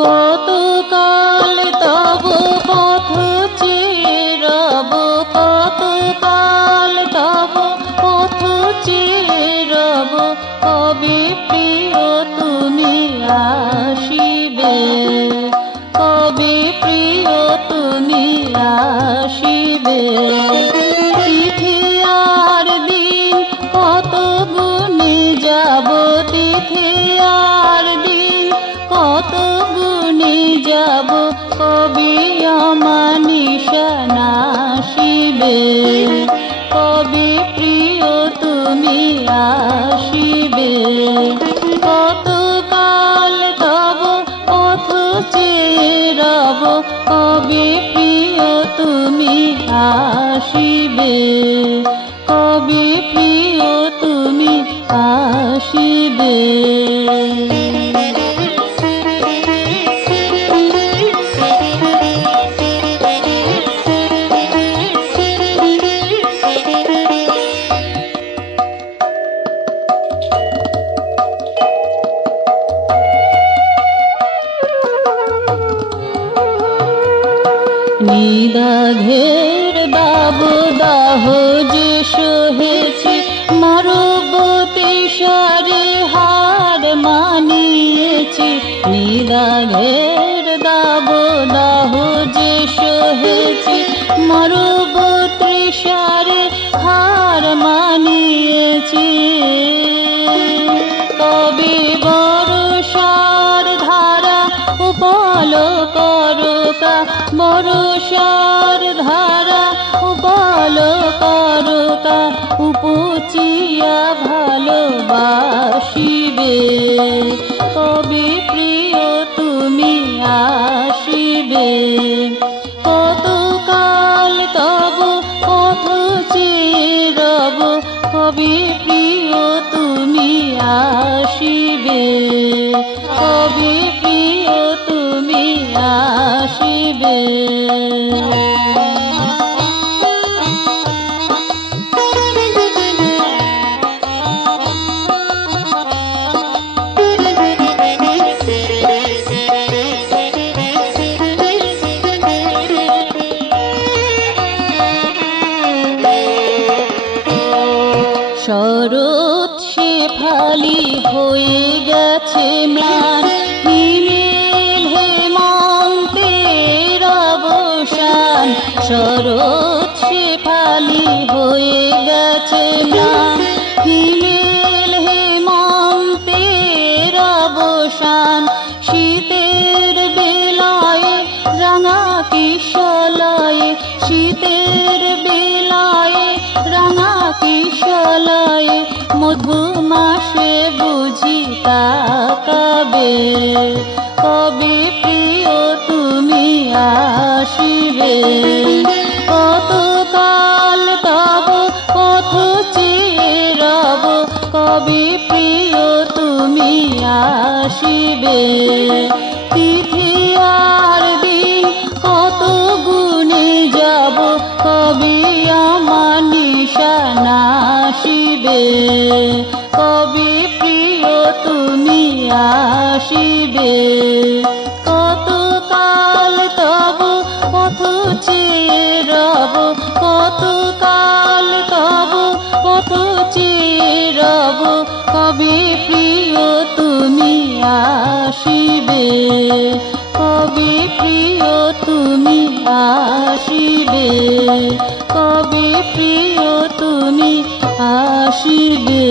কতকাল তব পথ চেয়ে রব, কতকাল তব পথ চেয়ে রব, কবে প্রিয় তুমি আসিবে, কবে প্রিয় তুমি আসিবে। তিথি আর দিন কত গুণে যাব, তিথি আর দিন কত গুণে যাব, কবে আমার নিশান আসিবে, কবে প্রিয় তুমি আসিবে। কতকাল তব পথ চেয়ে রব, কবে প্রিয় তুমি আসিবে, কবে প্রিয় তুমি আসিবে। নিদাঘের দাবদাহ যে সহেছি, মারবতে সারে হার মানিয়েছি। নিদাঘের দাবদাহ যে সহেছি, মারবতে সারে হার মানিয়েছি। কবে বর্ষার ধারা উপল করকা, বর্ষার ধারা উপল করকা, উপচিয়া ভালোবাসিবে, কবে প্রিয় তুমি আসিবে। কতকাল তব পথ চেয়ে রব, কবে প্রিয় তুমি আসিবে, কবে প্রিয় তুমি আসিবে। শরৎ শেফালি হয়ে গেছে ম্লান, হিমেল হেমন্তের অবসান। শরৎ শেফালি হয়ে গেছে ম্লান, হিমেল হেমন্তের অবসান। শীতের বেলায় রাঙা কিশলয়ে, শীতের বেলায় রাঙা কিশলয়ে, মধুমাসে বুঝি তাকাবে, কবে প্রিয় তুমি আসিবে। কতকাল তব পথ চেয়ে রব, কবে প্রিয় তুমি আসিবে। তিথি আর দিন কত গুণে যাব, কবে আমার নিশান আসিবে, কবে প্রিয় তুমি আসিবে। কতকাল তব পথ চেয়ে রব, কতকাল তব পথ চেয়ে রব, কবে প্রিয় তুমি আসিবে, কবে প্রিয় তুমি আসিবে, কবে প্রিয় তুমি আসিবে।